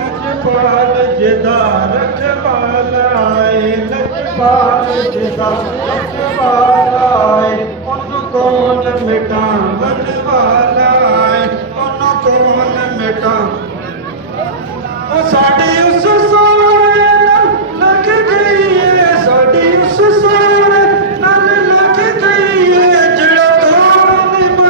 लजपाल जिदा रखवाल आए, लजपाल जिदा रखवाल आए, उन कौन मिटावन वाला आए, उन कौन मिटा साड़ी